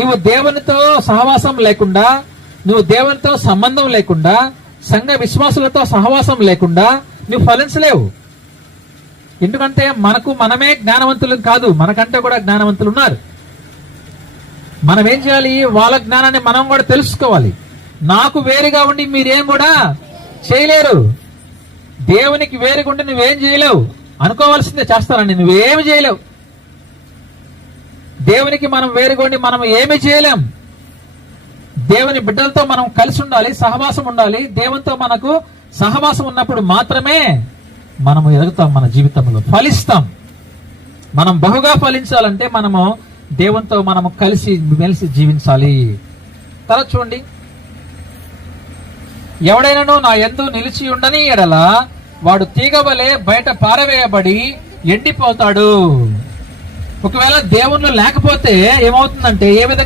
నువ్వు దేవునితో సహవాసం లేకుండా నువ్వు దేవునితో సంబంధం లేకుండా సంఘ విశ్వాసులతో సహవాసం లేకుండా నువ్వు ఫలించలేవు. ఎందుకంటే మనకు మనమే జ్ఞానవంతులు కాదు మనకంటే కూడా జ్ఞానవంతులు ఉన్నారు మనం ఏం చేయాలి? వాళ్ళ జ్ఞానాన్ని మనం కూడా తెలుసుకోవాలి. నాకు వేరుగా ఉండి మీరేం కూడా చేయలేరు. దేవునికి వేరుగా ఉండి నువ్వేం చేయలేవు. అనుకోవాల్సిందే చేస్తానండి నువ్వేమి చేయలేవు. దేవునికి మనం వేరుగొండి మనం ఏమి చేయలేం. దేవుని బిడ్డలతో మనం కలిసి ఉండాలి సహవాసం ఉండాలి. దేవునితో మనకు సహవాసం ఉన్నప్పుడు మాత్రమే మనము ఎదుగుతాం మన జీవితంలో ఫలిస్తాం. మనం బహుగా ఫలించాలంటే మనము దేవునితో మనము కలిసి మెలిసి జీవించాలి. తర్వాత చూడండి. ఎవడైనాను నా ఎందు నిలిచి ఉండని ఎడల వాడు తీగవలే బయట పారవేయబడి ఎండిపోతాడు. ఒకవేళ దేవుళ్ళు లేకపోతే ఏమవుతుందంటే ఏ విధంగా